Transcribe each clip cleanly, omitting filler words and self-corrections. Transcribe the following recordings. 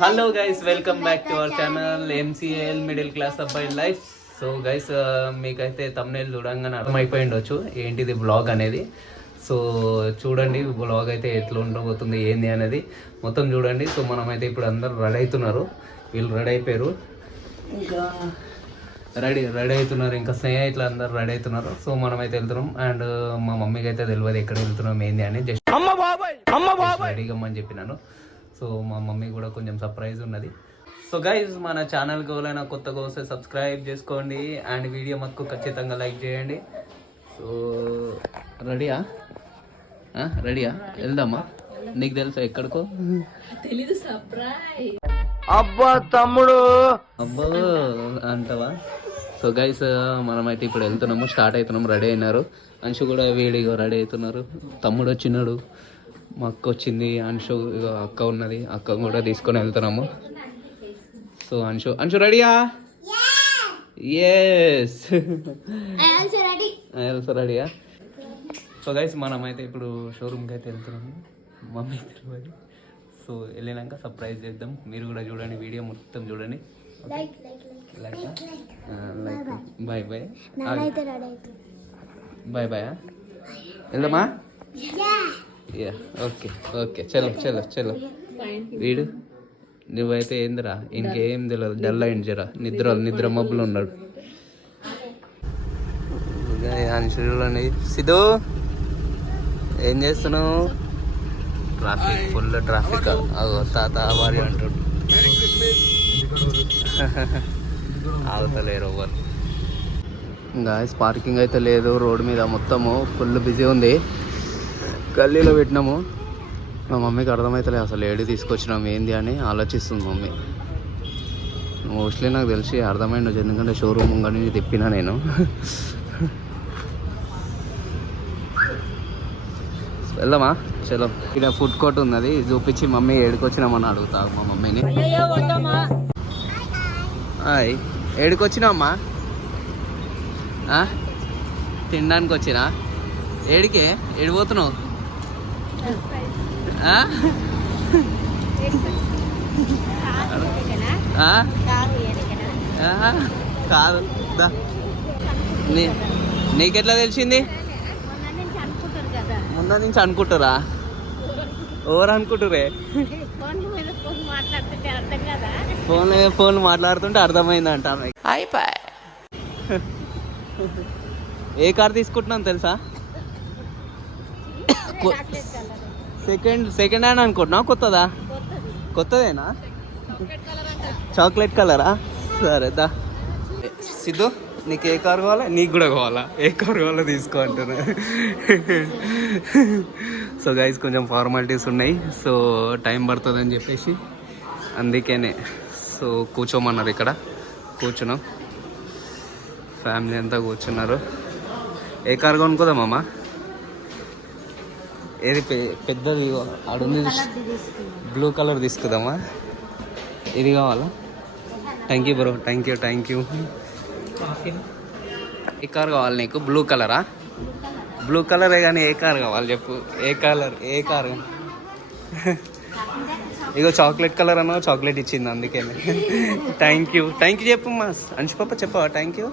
Hello guys, welcome back to our channel MCL middle class అబ్బాయి life. So guys, మీకైతే thumbnail చూడంగానే అర్థమైపోయి ఉండొచ్చు ఏంటిది బ్లాగ్ అనేది. సో చూడండి, బ్లాగ్ అయితే ఎట్లా ఉండబోతుంది ఏంది అనేది మొత్తం చూడండి. సో మనమైతే ఇప్పుడు అందరు రెడీ అవుతున్నారు, వీళ్ళు రెడీ అయిపోయారు, ఇంకా రెడీ అవుతున్నారు, ఇంకా స్నేహ ఇట్లా అందరు రెడీ అవుతున్నారు. సో మనమైతే వెళ్తున్నాం. అండ్ మా మమ్మీకి అయితే తెలియదు ఎక్కడ వెళ్తున్నాం ఏంది అని, జస్ట్ రెడీగా అని చెప్పినాను. సో మా మమ్మీ కూడా కొంచెం సర్ప్రైజ్ ఉన్నది. సో గైజ్, మన ఛానల్కి ఎవరైనా కొత్తగా వస్తే సబ్స్క్రైబ్ చేసుకోండి అండ్ వీడియో మటుకు ఖచ్చితంగా లైక్ చేయండి. సో రెడీయా వెళ్దామా? నీకు తెలుసా ఎక్కడికో? తెలీదు, సర్ప్రైజ్. అబ్బా తమ్ముడు, అబ్బా అంటవా? సో గైస్, మనమైతే ఇప్పుడు వెళ్తున్నాము, స్టార్ట్ అవుతున్నాం. రెడీ అయినారు, అంశు కూడా వీడిగా రెడీ అవుతున్నారు. తమ్ముడు వచ్చినాడు, మా అక్క వచ్చింది, అంశు అక్క ఉన్నది, అక్క కూడా తీసుకొని వెళ్తున్నాము. సో అంశు రెడీయా? ఎస్, రెడీయా? సో గైస్, మనమైతే ఇప్పుడు షోరూమ్కి అయితే వెళ్తున్నాము, మమ్మీ తెలియదు. సో వెళ్ళినాక సర్ప్రైజ్ చేద్దాం, మీరు కూడా చూడండి, వీడియో మొత్తం చూడండి. బాయ్ బాయ్ బాయ్ బాయ్ వెళ్దామా? ఓకే ఓకే, చలో. వీడు నువ్వైతే ఏందిరా, ఇంకేం తెలియదు, డల్ అయింది, జరా నిద్ర మబ్బులు ఉన్నాడు. అంశులని సిద్ధు, ఏం చేస్తున్నావు? Traffic, full traffic. తాత వారి అంటాడు, ఆగుతలేరు ఎవరు. గాయస్, పార్కింగ్ అయితే లేదు రోడ్ మీద, మొత్తము ఫుల్ బిజీ ఉంది. గల్లీలో పెట్టినాము. మా మమ్మీకి అర్థమవుతలే అసలు ఏడు తీసుకొచ్చినాం ఏంది అని ఆలోచిస్తుంది మమ్మీ. మోస్ట్లీ నాకు తెలిసి అర్థమైండొచ్చు, ఎందుకంటే షోరూమ్ కానీ తిప్పినా నేను. వెళ్దామా? చలో, ఇక్కడ ఫుడ్ కోర్ట్ ఉన్నది, చూపించి మమ్మీ ఏడుకొచ్చినామని అడుగుతా మా మమ్మీని. ఏడుకొచ్చినామ్మా? తినడానికి వచ్చినా? ఏడికే ఏడిపోతున్నావు? కాదు, నీకెట్లా తెలిసింది? ముందు నుంచి అనుకుంటారా? ఎవరు అనుకుంటారే? ఫోన్ మాట్లాడుతుంటే అర్థమైందంట. అయిపోయి ఏ కార్ తీసుకుంటున్నాను తెలుసా? సెకండ్ హ్యాండ్ అనుకుంటున్నా, కొత్తదేనా? చాక్లెట్ కలరా? సరే దా. సిద్ధు, నీకు ఏ కార్ కావాలా? నీకు కూడా కావాలా? ఏ కార్ కావాలో తీసుకో అంటున్నా. సో గైస్, కొంచెం ఫార్మాలిటీస్ ఉన్నాయి, సో టైం పడుతుందని చెప్పేసి అందుకనే సో కూర్చోమన్నారు. ఇక్కడ కూర్చున్నాం, ఫ్యామిలీ అంతా కూర్చున్నారు. ఏ కార్ కొనుక్కోదామమ్మా? ఏది పెద్దది ఆడుంది, బ్లూ కలర్ తీసుకుందామా? ఇది కావాలా? Thank you bro, thank you. A car కావాలి నీకు? బ్లూ కలరా? బ్లూ కలరే కానీ ఏ కార్ కావాలి చెప్పు? ఏ కార్? ఇగో చాక్లెట్ కలర్ అన్నా, చాక్లెట్ ఇచ్చింది అందుకే. థ్యాంక్ యూ చెప్పు మా అంశు పాప, చెప్పవా థ్యాంక్ యూ?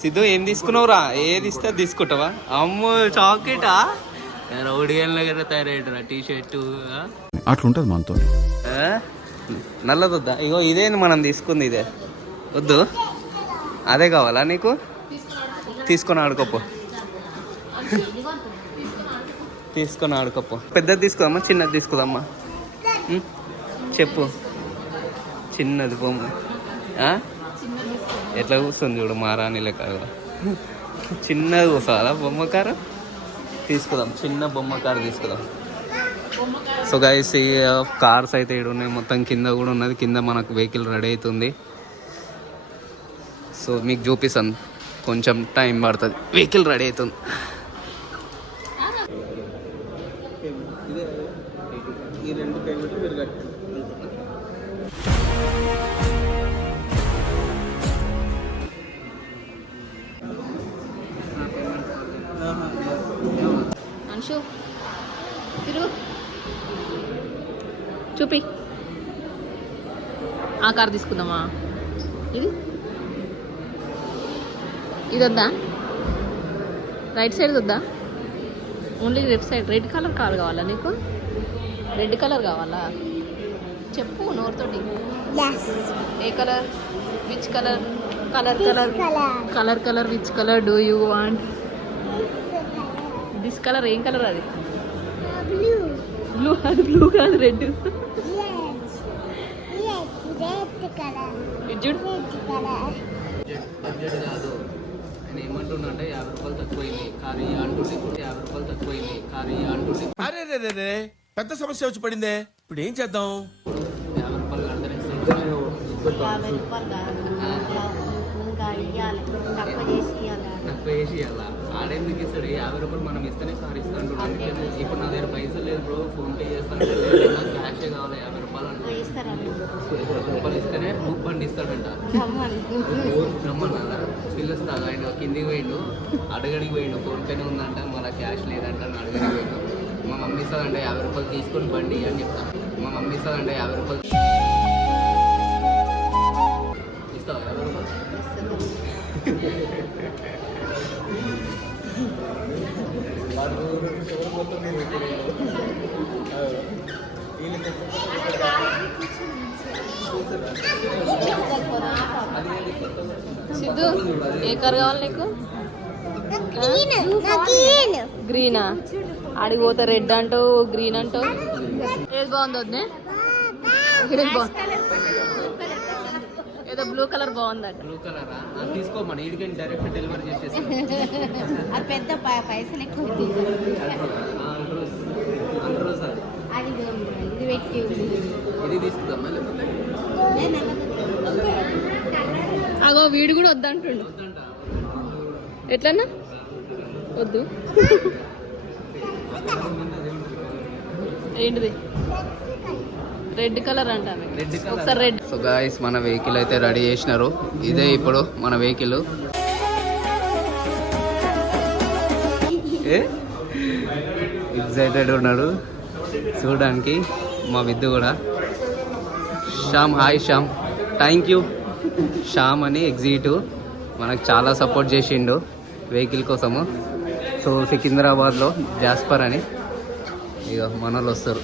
సిద్ధు, ఏం తీసుకున్నావురా? ఏది ఇస్తే తీసుకుంటావా? అమ్మో, చాక్లెటా? రౌడియన్ల కదా తయారయ్యాడురా, టీషర్టు అట్లుంటుంది మనతో. నల్లది వద్దా? ఇగో ఇదేంది మనం తీసుకుంది, ఇదే వద్దు, అదే కావాలా నీకు? తీసుకొని ఆడుకోపో, పెద్దది తీసుకుందామా చిన్నది తీసుకుందామా? చెప్పు. చిన్నది బొమ్మ ఎట్లా కూర్చొని చూడు, మారాని లెక్క. చిన్నది కూర్చోవాలా? బొమ్మ కారు తీసుకుందాం, చిన్న బొమ్మ కారు తీసుకుందాం. సో గైస్, ఈ కార్స్ అయితే ఇక్కడ ఉన్నాయి, మొత్తం కింద కూడా ఉన్నది. కింద మనకు వెహికల్ రెడీ అవుతుంది. సో మీకు చూపిస్తాను, కొంచెం టైం పడుతుంది, వెహికల్ రెడీ అవుతుంది. చూపి ఆ కార్ తీసుకుందామా ఇది ఇది వద్దా రైట్ సైడ్ వద్దా only left side red colour car కావాలా నీకు రెడ్ కలర్ కావాలా చెప్పు నోరుతోటి ఏ colour which colour colour colour colour colour which colour do you want this colour ఏం కలర్ అది బ్లూ అది బ్లూ కాదు రెడ్ బడ్జెట్ కాదు ఆయన ఏమంటుండే 50 రూపాయలు తక్కువైంది కానీ అంటుంటే కూడా 50 రూపాయలు తక్కువైంది కానీ అంటుంటే అరే పెద్ద సమస్య వచ్చి పడిందే ఇప్పుడు ఏం చేద్దాం 50 రూపాయలు కడతానే తక్కువ చేసి ఇవ్వాలా ఆడేందుకు ఇస్తాడు 50 రూపాయలు మనం ఇస్తేనే కార్ ఇస్తాను ఇప్పుడు నా దగ్గర పైసలు లేదు బ్రో ఫోన్ పే చేస్తాను క్యాషే కావాలి 50 రూపాయలు అంటే 50 రూపాయలు ఇస్తేనే బుక్ బండి ఇస్తాడంట రమ్మన్నా పిలుస్తా ఆయన కిందికి పోయిండు అడగడికి పోయిండు ఫోన్ పేనే ఉందంట మన క్యాష్ లేదంట అడగడికి పోయిండు మా మమ్మీ ఇస్తుందంటే 50 రూపాయలు తీసుకొని బండి అని చెప్తా మా మమ్మీ ఇస్తుందంటే 50 రూపాయలు ఇస్తావా 50 రూపాయలు సిద్ధు ఏ కార్ కావాలి నీకు గ్రీనా ఆడికి పోతే రెడ్ అంటావు గ్రీన్ అంటావు ఏది బాగుంది వద్దే ఏదో బ్లూ కలర్ బాగుందట బ్లూ కలరా తీసుకోమని ఇడికి డైరెక్ట్ డెలివరీ చేసేసి అది పెద్ద పైసలు ఎక్కువ అది ఇది పెట్టి ఇది తీసుకుందామా లేకపోతే అగో వీడు కూడా వద్దంటుండు ఎట్లన్నా వద్దు ఏంటిది రెడ్ కలర్ అంటాను ఒకసారి రెడ్ సో గాయ్స్ మన వెహికల్ అయితే రెడీ చేసినారు ఇదే ఇప్పుడు మన వెహికల్ ఎక్సైటెడ్ ఉన్నాడు చూడడానికి మా విద్దు కూడా Shyam hi Shyam thank you Shyam అని ఎగ్జిక్యూటివ్ మనకు చాలా సపోర్ట్ చేసిండు వెహికల్ కోసము సో సికింద్రాబాద్లో జాస్పర్ అని ఇక మన వాళ్ళు వస్తారు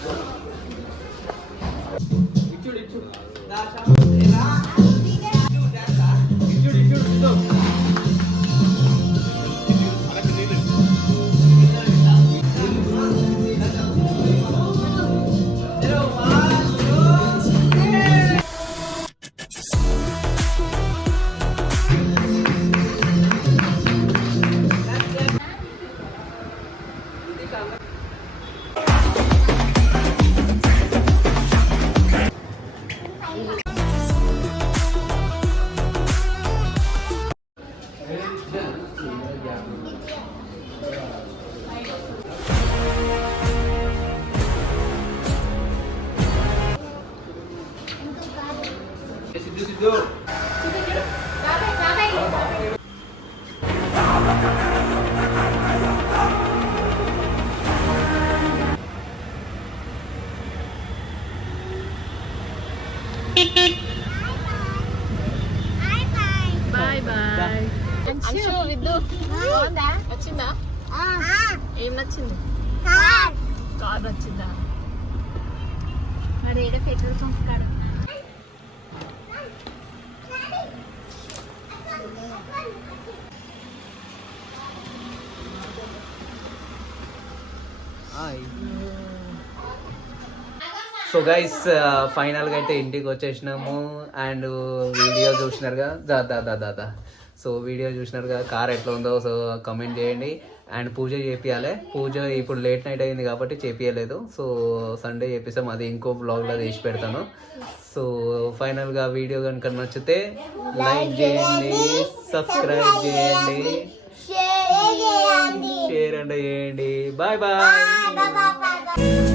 బాయ్ బాయ్ అంశు విద్దు వచ్చిందా ఏం నచ్చింది కార్ నచ్చిందా మరి ఏదో పెట్రోల్ పంప్ కాడ సో గైస్ ఫైనల్గా అయితే ఇంటికి వచ్చేసినాము అండ్ వీడియో చూసినారుగా దాదా సో వీడియో చూసినారుగా కార్ ఎట్లా ఉందో సో కమెంట్ చేయండి అండ్ పూజ చేపియాలి పూజ ఇప్పుడు లేట్ నైట్ అయింది కాబట్టి చేపియలేదు సో సండే చేపిస్తాం అది ఇంకో బ్లాగ్లో తీసి పెడతాను సో ఫైనల్గా వీడియో కనుక నచ్చితే లైక్ చేయండి సబ్స్క్రైబ్ చేయండి షేర్ అండ్ చేయండి బాయ్ బాయ్